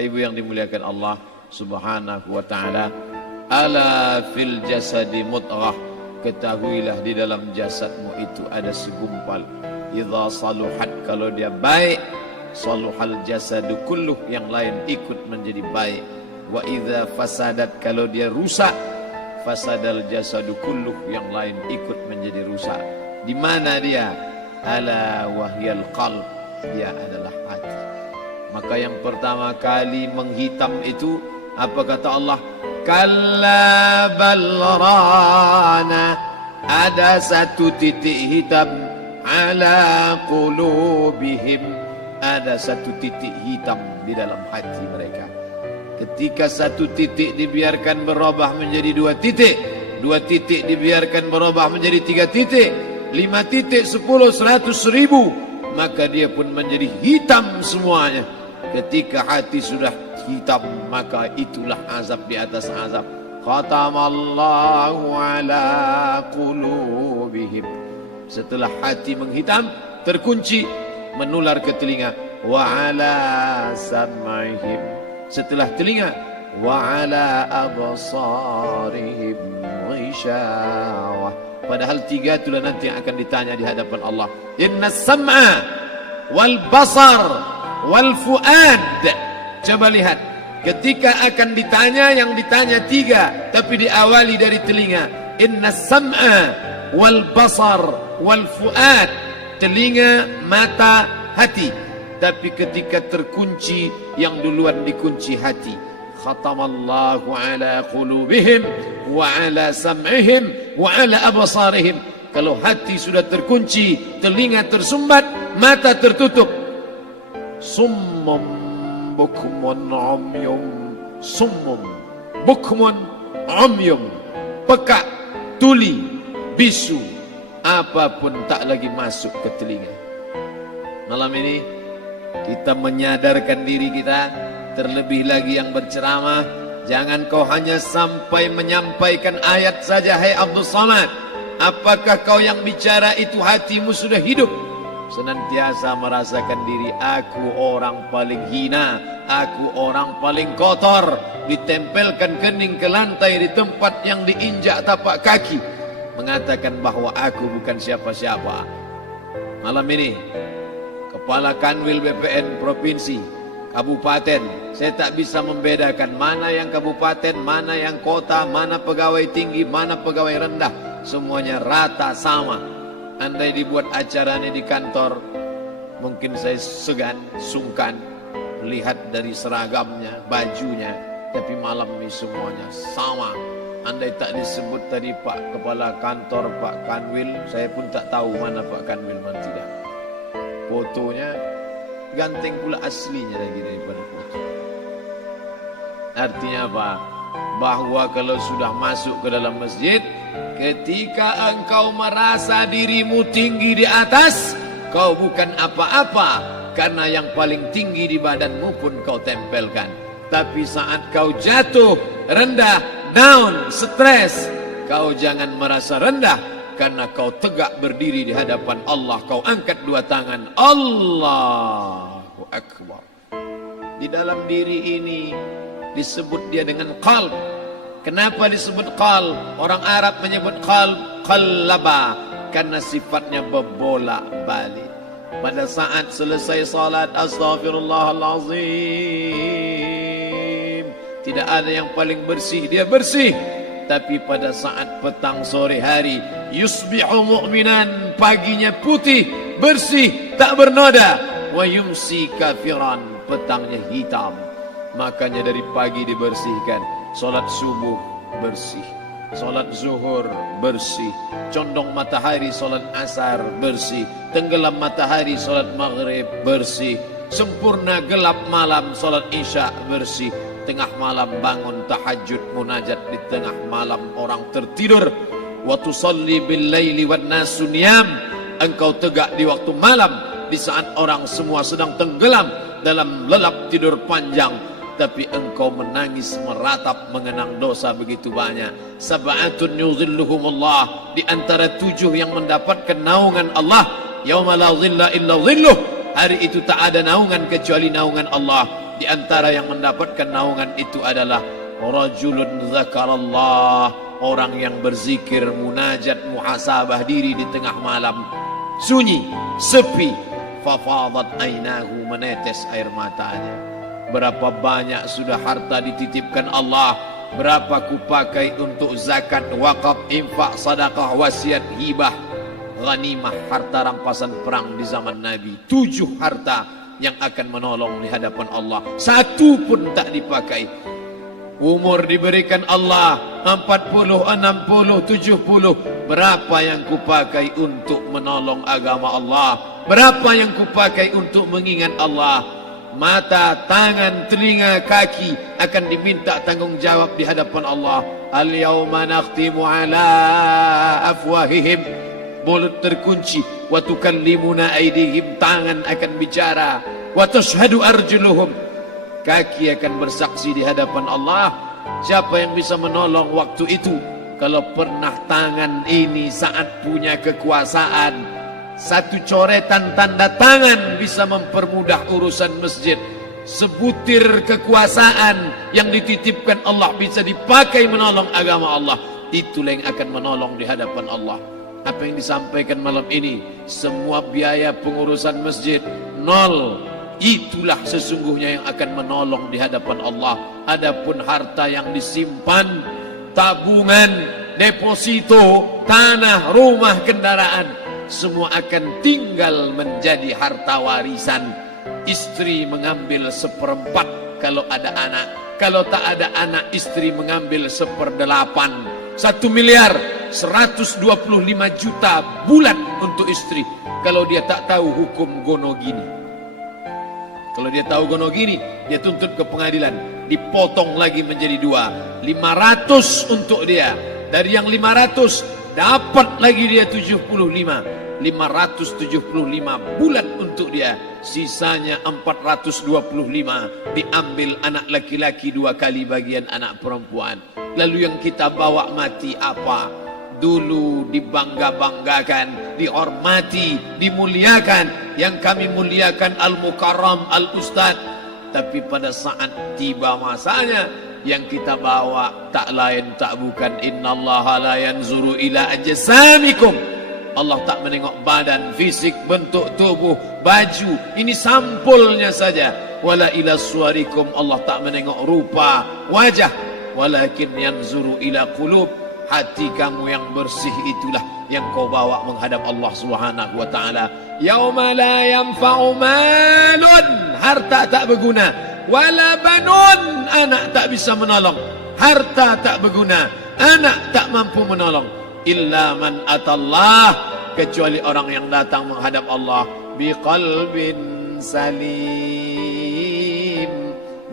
Ibu yang dimuliakan Allah Subhanahu wa ta'ala, ala fil jasadi mudghah, ketahuilah di dalam jasadmu itu ada segumpal. Idza saluhat, kalau dia baik, saluhal jasadu kulluh, yang lain ikut menjadi baik. Wa idza fasadat, kalau dia rusak, fasadal jasadu kulluh, yang lain ikut menjadi rusak. Di mana dia? Ala wahyal qalb, dia adalah hati. Maka yang pertama kali menghitam itu apa kata Allah? Kalla bal rana, ada satu titik hitam, ala qulubihim, ada satu titik hitam di dalam hati mereka. Ketika satu titik dibiarkan berubah menjadi dua titik, dua titik dibiarkan berubah menjadi tiga titik, 5 titik, 10, 100, 1000, maka dia pun menjadi hitam semuanya. Ketika hati sudah hitam, maka itulah azab di atas azab. Khatamallahu ala qulubihim. Setelah hati menghitam, terkunci, menular ke telinga. Wa ala sam'ihim. Setelah telinga, wa ala absarihim ghishawah. Padahal 3 itulah nanti yang akan ditanya di hadapan Allah. Inna sam'a wal basar wal fuad. Coba lihat, ketika akan ditanya, yang ditanya 3, tapi diawali dari telinga. Inna sam'a wal basar wal fuad, telinga, mata, hati. Tapi ketika terkunci, yang duluan dikunci hati. Khatamallahu ala qulubihim wa ala sam'ihim wa ala absarihim. Kalau hati sudah terkunci, telinga tersumbat, mata tertutup. Summum bukmun umyum, summum bukmun umyum, peka, tuli, bisu, apapun tak lagi masuk ke telinga. Malam ini kita menyadarkan diri kita, terlebih lagi yang berceramah, jangan kau hanya sampai menyampaikan ayat saja. Hai Abdul Samad, apakah kau yang bicara itu hatimu sudah hidup? Senantiasa merasakan diri, aku orang paling hina, aku orang paling kotor, ditempelkan kening ke lantai di tempat yang diinjak tapak kaki, mengatakan bahwa aku bukan siapa-siapa. Malam ini Kepala Kanwil BPN Provinsi, Kabupaten, saya tak bisa membedakan mana yang kabupaten, mana yang kota, mana pegawai tinggi, mana pegawai rendah, semuanya rata sama. Andai dibuat acaranya di kantor, mungkin saya segan, sungkan melihat dari seragamnya, bajunya, tapi malam ini semuanya sama. Andai tak disebut tadi Pak Kepala Kantor, Pak Kanwil, saya pun tak tahu mana Pak Kanwil, mana tidak. Fotonya ganteng pula aslinya lagi daripada foto. Artinya apa? Bahwa kalau sudah masuk ke dalam masjid, ketika engkau merasa dirimu tinggi di atas, kau bukan apa-apa, karena yang paling tinggi di badanmu pun kau tempelkan. Tapi saat kau jatuh, rendah, down, stres, kau jangan merasa rendah, karena kau tegak berdiri di hadapan Allah. Kau angkat 2 tangan, Allahu Akbar. Di dalam diri ini disebut dia dengan qalb. Kenapa disebut qalb? Orang Arab menyebut qalb qallaba, karena sifatnya berbolak-balik. Pada saat selesai salat, astaghfirullahalazim, tidak ada yang paling bersih, dia bersih. Tapi pada saat petang sore hari, yusbihu mu'minan, paginya putih, bersih, tak bernoda. Wa yumsi kafiran, petangnya hitam. Makanya dari pagi dibersihkan. Solat subuh bersih, solat zuhur bersih, condong matahari solat asar bersih, tenggelam matahari solat maghrib bersih, sempurna gelap malam solat isya bersih, tengah malam bangun tahajud munajat, di tengah malam orang tertidur. Wa tusalli bil laili wan nasu niyam, engkau tegak di waktu malam, di saat orang semua sedang tenggelam dalam lelap tidur panjang, tapi engkau menangis meratap mengenang dosa begitu banyak. Sab'atun yuzilluhumullah, di antara 7 yang mendapatkan naungan Allah. Yauma la zilla illa zilluh, hari itu tak ada naungan kecuali naungan Allah. Di antara yang mendapatkan naungan itu adalah rajulun zakarallah, orang yang berzikir, munajat, muhasabah diri di tengah malam, sunyi, sepi, fafadat ainahu, menetes air matanya. Berapa banyak sudah harta dititipkan Allah, berapa kupakai untuk zakat, wakaf, infak, sedekah, wasiat, hibah, ghanimah, harta rampasan perang di zaman Nabi. 7 harta yang akan menolong di hadapan Allah, 1 pun tak dipakai. Umur diberikan Allah 40, 60, 70. Berapa yang kupakai untuk menolong agama Allah? Berapa yang kupakai untuk mengingat Allah? Mata, tangan, telinga, kaki akan diminta tanggung jawab di hadapan Allah. Al-yawma nakhtimu ala afwahihim, mulut terkunci, wa tukallimuna aydihim, tangan akan bicara, wa tashhadu arjuluhum, kaki akan bersaksi di hadapan Allah. Siapa yang bisa menolong waktu itu? Kalau pernah tangan ini saat punya kekuasaan, 1 coretan tanda tangan bisa mempermudah urusan masjid. Sebutir kekuasaan yang dititipkan Allah bisa dipakai menolong agama Allah. Itulah yang akan menolong di hadapan Allah. Apa yang disampaikan malam ini, semua biaya pengurusan masjid 0. Itulah sesungguhnya yang akan menolong di hadapan Allah. Adapun harta yang disimpan, tabungan, deposito, tanah, rumah, kendaraan, semua akan tinggal menjadi harta warisan. Istri mengambil 1/4 kalau ada anak. Kalau tak ada anak, istri mengambil 1/8. 1 miliar 125 juta bulan untuk istri. Kalau dia tak tahu hukum gono gini. Kalau dia tahu gono gini, dia tuntut ke pengadilan, dipotong lagi menjadi 2. 500 untuk dia. Dari yang 500 dapat lagi dia 75. 575 bulan untuk dia. Sisanya 425 diambil anak laki-laki 2 kali bagian anak perempuan. Lalu yang kita bawa mati apa? Dulu dibangga-banggakan, dihormati, dimuliakan. Yang kami muliakan Al-Mukarram, Al-Ustadz. Tapi pada saat tiba masanya, yang kita bawa tak lain tak bukan innallaha la yanzuru ila ajsamikum. Allah tak menengok badan, fisik, bentuk tubuh, baju. Ini sampulnya saja. Wala ila suwarikum, Allah tak menengok rupa, wajah. Walakin yanzuru ila qulub, hati kamu yang bersih itulah yang kau bawa menghadap Allah Subhanahu wa taala. Yauma la yanfa'u malun, harta tak berguna, wala banun, anak tak bisa menolong. Harta tak berguna, anak tak mampu menolong. Illa man atallah, kecuali orang yang datang menghadap Allah biqalbin salim,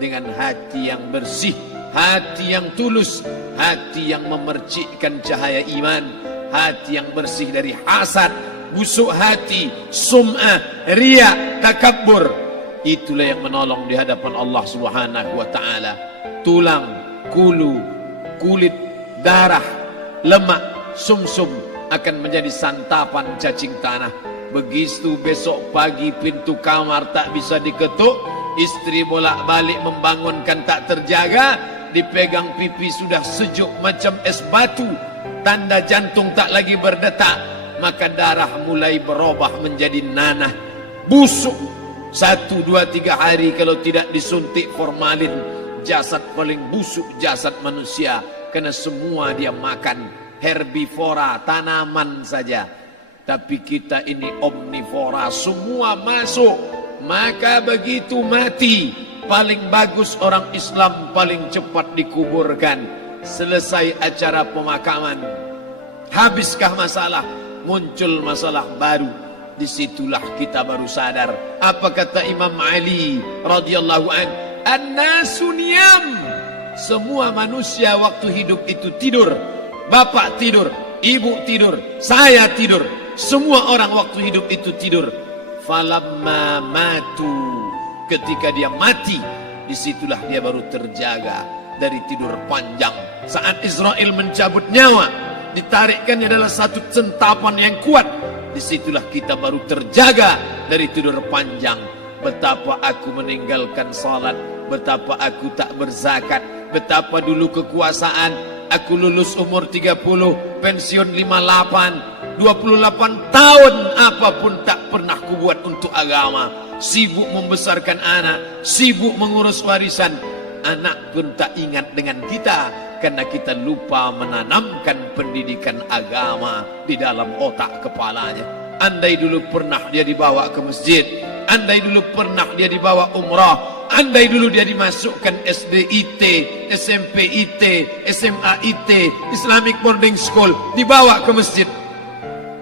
dengan hati yang bersih, hati yang tulus, hati yang memercikkan cahaya iman, hati yang bersih dari hasad, busuk hati, sum'ah, riya, takabbur. Itulah yang menolong di hadapan Allah Subhanahu wa taala. Tulang, kulu, kulit, darah, lemak, sumsum akan menjadi santapan cacing tanah. Begitu besok pagi pintu kamar tak bisa diketuk, istri bolak-balik membangunkan tak terjaga, dipegang pipi sudah sejuk macam es batu, tanda jantung tak lagi berdetak, maka darah mulai berubah menjadi nanah, busuk. 1, 2, 3 hari kalau tidak disuntik formalin, jasad paling busuk jasad manusia, karena semua dia makan herbivora, tanaman saja. Tapi kita ini omnivora, semua masuk. Maka begitu mati, paling bagus orang Islam paling cepat dikuburkan. Selesai acara pemakaman, habiskah masalah, muncul masalah baru. Disitulah kita baru sadar. Apa kata Imam Ali radhiyallahu an? An-nasu niyam. Semua manusia waktu hidup itu tidur. Bapak tidur, ibu tidur, saya tidur. Semua orang waktu hidup itu tidur. Falamma matu, ketika dia mati, disitulah dia baru terjaga dari tidur panjang. Saat Israel mencabut nyawa, ditarikkannya adalah satu centapan yang kuat. Disitulah kita baru terjaga dari tidur panjang. Betapa aku meninggalkan salat, betapa aku tak berzakat, betapa dulu kekuasaan, aku lulus umur 30, pensiun 58, 28 tahun apapun tak pernah kubuat untuk agama. Sibuk membesarkan anak, sibuk mengurus warisan. Anak pun tak ingat dengan kita karena kita lupa menanamkan pendidikan agama di dalam otak kepalanya. Andai dulu pernah dia dibawa ke masjid, andai dulu pernah dia dibawa umrah, andai dulu dia dimasukkan SD IT, SMP IT, SMA IT, Islamic Boarding School, dibawa ke masjid,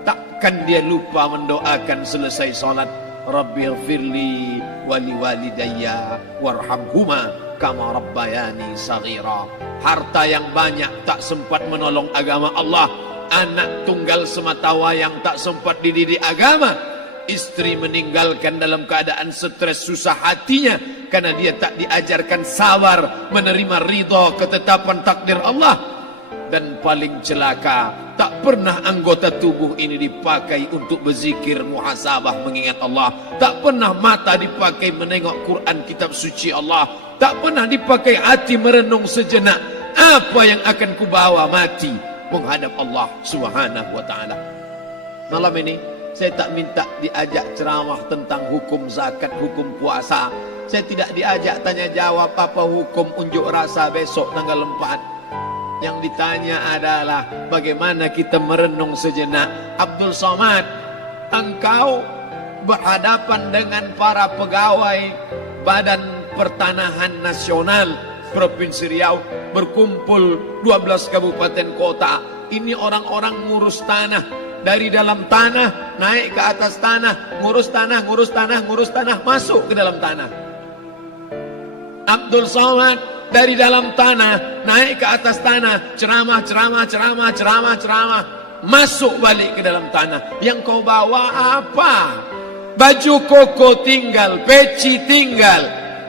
takkan dia lupa mendoakan selesai sholat, Rabbighfirli wali walidayya warhamhuma kama rabbayani saghira. Harta yang banyak tak sempat menolong agama Allah. Anak tunggal semata wayang tak sempat dididik agama. Istri meninggalkan dalam keadaan stres susah hatinya karena dia tak diajarkan sabar menerima ridha ketetapan takdir Allah. Dan paling celaka, tak pernah anggota tubuh ini dipakai untuk berzikir, muhasabah, mengingat Allah. Tak pernah mata dipakai menengok Quran, kitab suci Allah. Tak pernah dipakai hati merenung sejenak, apa yang akan kubawa mati menghadap Allah Subhanahu wa ta'ala. Malam ini saya tak minta diajak ceramah tentang hukum zakat, hukum puasa. Saya tidak diajak tanya jawab apa hukum unjuk rasa besok tanggal 4. Yang ditanya adalah bagaimana kita merenung sejenak. Abdul Somad, engkau berhadapan dengan para pegawai Badan Pertanahan Nasional Provinsi Riau, berkumpul 12 kabupaten kota. Ini orang-orang ngurus tanah, dari dalam tanah naik ke atas tanah, ngurus tanah, ngurus tanah, ngurus tanah, masuk ke dalam tanah. Abdul Somad dari dalam tanah naik ke atas tanah, ceramah, ceramah, ceramah, ceramah, ceramah, masuk balik ke dalam tanah. Yang kau bawa apa? Baju koko tinggal, peci tinggal,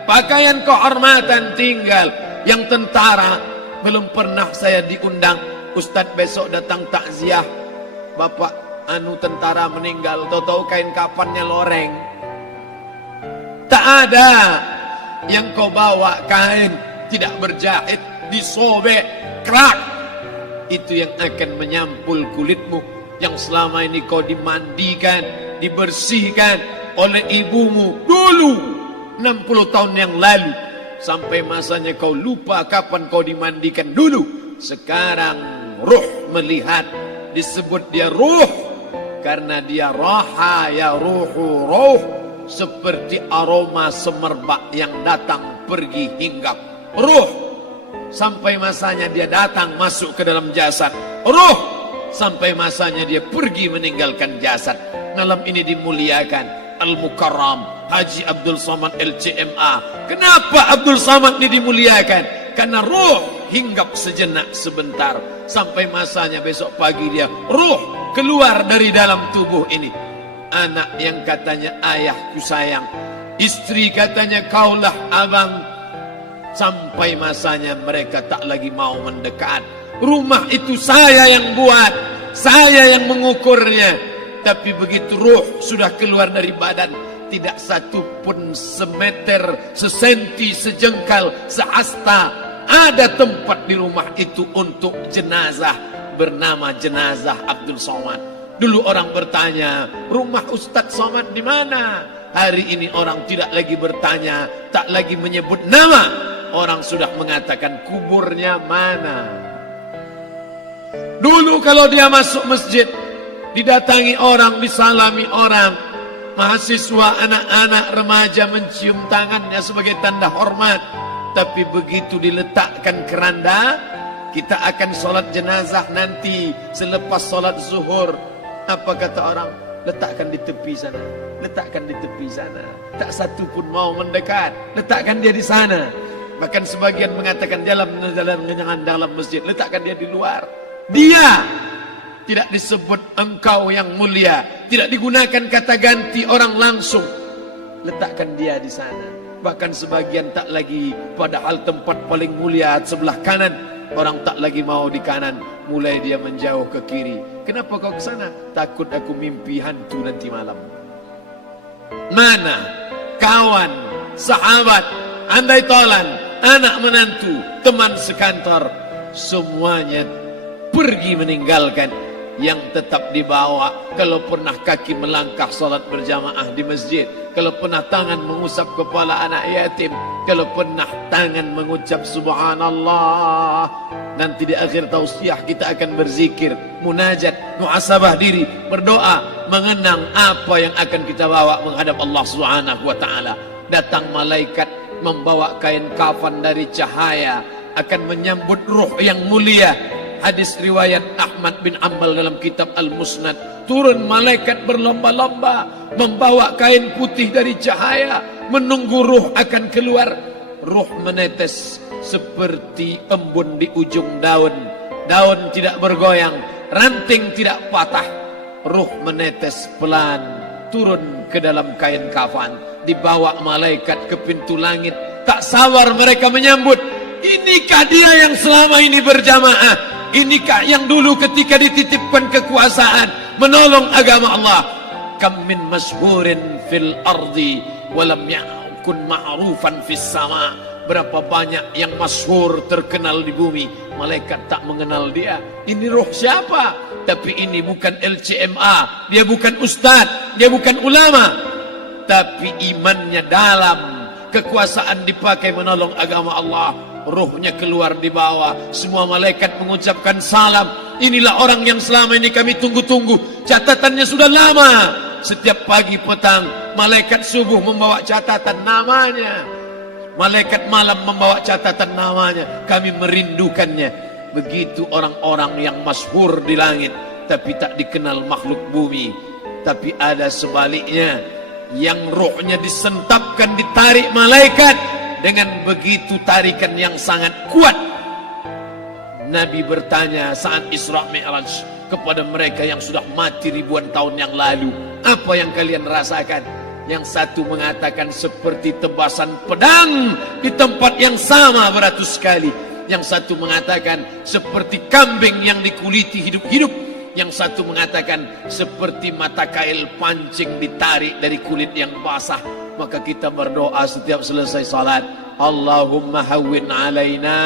pakaian kehormatan tinggal. Yang tentara belum pernah saya diundang. Ustadz besok datang takziah, bapak anu tentara meninggal, tahu-tahu kain kafannya loreng. Tak ada. Yang kau bawa kain tidak berjahit, disobek, kerak. Itu yang akan menyampul kulitmu yang selama ini kau dimandikan, dibersihkan oleh ibumu dulu 60 tahun yang lalu. Sampai masanya kau lupa kapan kau dimandikan dulu. Sekarang ruh melihat, disebut dia ruh karena dia raha ya ruhu ruh, seperti aroma semerbak yang datang pergi hinggap. Ruh sampai masanya dia datang masuk ke dalam jasad. Ruh sampai masanya dia pergi meninggalkan jasad. Malam ini dimuliakan Al-Mukarram Haji Abdul Somad LCMA. Kenapa Abdul Somad ini dimuliakan? Karena ruh hinggap sejenak sebentar, sampai masanya besok pagi dia ruh keluar dari dalam tubuh ini. Anak yang katanya ayahku sayang, istri katanya kaulah abang, sampai masanya mereka tak lagi mau mendekat. Rumah itu saya yang buat, saya yang mengukurnya. Tapi begitu ruh sudah keluar dari badan, tidak satu pun semeter, sesenti, sejengkal, seasta ada tempat di rumah itu untuk jenazah bernama jenazah Abdul Somad. Dulu orang bertanya, rumah Ustadz Somad di mana? Hari ini orang tidak lagi bertanya, tak lagi menyebut nama. Orang sudah mengatakan kuburnya mana. Dulu kalau dia masuk masjid, didatangi orang, disalami orang. Mahasiswa, anak-anak, remaja mencium tangannya sebagai tanda hormat. Tapi begitu diletakkan keranda, kita akan sholat jenazah nanti selepas sholat zuhur. Apa kata orang? Letakkan di tepi sana, letakkan di tepi sana. Tak satu pun mau mendekat, letakkan dia di sana. Bahkan sebagian mengatakan dalam masjid, letakkan dia di luar. Dia tidak disebut engkau yang mulia, tidak digunakan kata ganti orang langsung. Letakkan dia di sana. Bahkan sebagian tak lagi, padahal tempat paling mulia sebelah kanan, orang tak lagi mau di kanan, mulai dia menjauh ke kiri. Kenapa kau ke sana? Takut aku mimpi hantu nanti malam. Mana kawan, sahabat, andai tolan, anak menantu, teman sekantor, semuanya pergi meninggalkan. Yang tetap dibawa, kalau pernah kaki melangkah salat berjamaah di masjid, kalau pernah tangan mengusap kepala anak yatim, kalau pernah tangan mengucap subhanallah. Nanti di akhir tausiah kita akan berzikir, munajat, muhasabah diri, berdoa, mengenang apa yang akan kita bawa menghadap Allah Subhanahu wa taala. Datang malaikat membawa kain kafan dari cahaya, akan menyambut ruh yang mulia. Hadis riwayat Ahmad bin Ambal dalam kitab Al-Musnad, turun malaikat berlomba-lomba membawa kain putih dari cahaya, menunggu ruh akan keluar. Ruh menetes seperti embun di ujung daun. Daun tidak bergoyang, ranting tidak patah. Ruh menetes pelan turun ke dalam kain kafan, dibawa malaikat ke pintu langit. Tak sabar mereka menyambut. Inikah dia yang selama ini berjamaah? Inikah yang dulu ketika dititipkan kekuasaan menolong agama Allah? Kam min masyhurin fil ardi walam yakun ma'rufan fis sama. Berapa banyak yang masyhur terkenal di bumi, malaikat tak mengenal dia. Ini roh siapa? Tapi ini bukan LCMA, dia bukan ustaz, dia bukan ulama, tapi imannya dalam. Kekuasaan dipakai menolong agama Allah. Ruhnya keluar di bawah, semua malaikat mengucapkan salam. Inilah orang yang selama ini kami tunggu-tunggu, catatannya sudah lama. Setiap pagi petang malaikat subuh membawa catatan namanya, malaikat malam membawa catatan namanya. Kami merindukannya. Begitu orang-orang yang masyhur di langit tapi tak dikenal makhluk bumi. Tapi ada sebaliknya, yang rohnya disentapkan, ditarik malaikat dengan begitu tarikan yang sangat kuat. Nabi bertanya saat Isra Mi'raj kepada mereka yang sudah mati ribuan tahun yang lalu, apa yang kalian rasakan? Yang satu mengatakan seperti tebasan pedang di tempat yang sama beratus kali. Yang satu mengatakan seperti kambing yang dikuliti hidup-hidup. Yang satu mengatakan seperti mata kail pancing ditarik dari kulit yang basah. Maka kita berdoa setiap selesai salat, Allahumma hawwin alaina,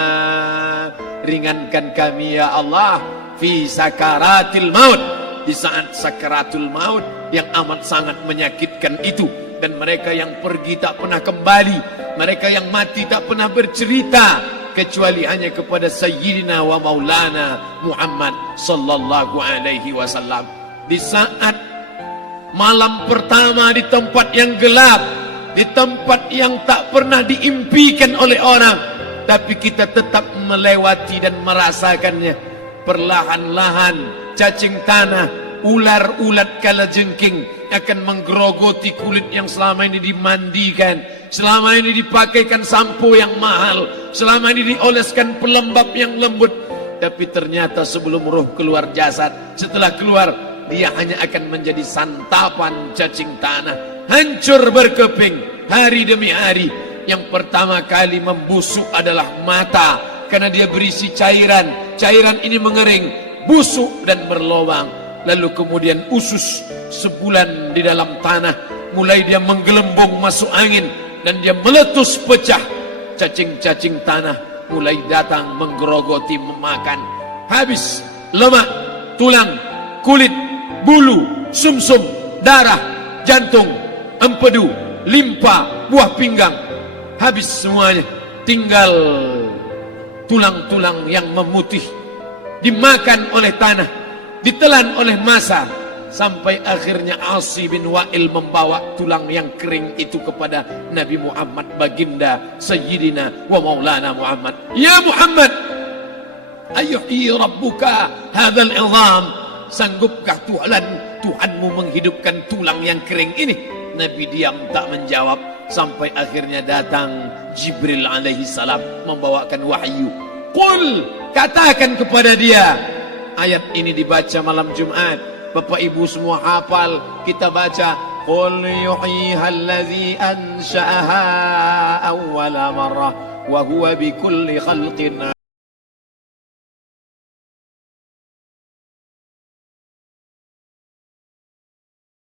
ringankan kami ya Allah, fi sakaratil maut, di saat sakaratul maut yang amat sangat menyakitkan itu. Dan mereka yang pergi tak pernah kembali, mereka yang mati tak pernah bercerita, kecuali hanya kepada Sayyidina wa Maulana Muhammad sallallahu alaihi wasallam. Di saat malam pertama di tempat yang gelap, di tempat yang tak pernah diimpikan oleh orang, tapi kita tetap melewati dan merasakannya. Perlahan-lahan cacing tanah, ular-ulat kalajengking akan menggerogoti kulit yang selama ini dimandikan, selama ini dipakaikan sampo yang mahal, selama ini dioleskan pelembab yang lembut. Tapi ternyata sebelum roh keluar jasad, setelah keluar, dia hanya akan menjadi santapan cacing tanah, hancur berkeping hari demi hari. Yang pertama kali membusuk adalah mata, karena dia berisi cairan. Cairan ini mengering, busuk dan berlubang. Lalu kemudian usus sebulan di dalam tanah, mulai dia menggelembung masuk angin dan dia meletus pecah. Cacing-cacing tanah mulai datang menggerogoti, memakan. Habis lemak, tulang, kulit, bulu, sumsum, darah, jantung, empedu, limpa, buah pinggang. Habis semuanya, tinggal tulang-tulang yang memutih, dimakan oleh tanah, ditelan oleh massa, sampai akhirnya Asi bin Wa'il membawa tulang yang kering itu kepada Nabi Muhammad, baginda Sayyidina wa Maulana Muhammad. Ya Muhammad, ayuhyi rabbuka hadzal idham, sanggupkah Tuhanmu menghidupkan tulang yang kering ini? Nabi diam tak menjawab, sampai akhirnya datang Jibril alaihi salam membawakan wahyu. Qul, katakan kepada dia. Ayat ini dibaca malam Jumat, Bapak Ibu semua hafal. Kita baca, Qul yuhyiha allazi ansha'aha awwala marrah wa huwa bikulli khalqin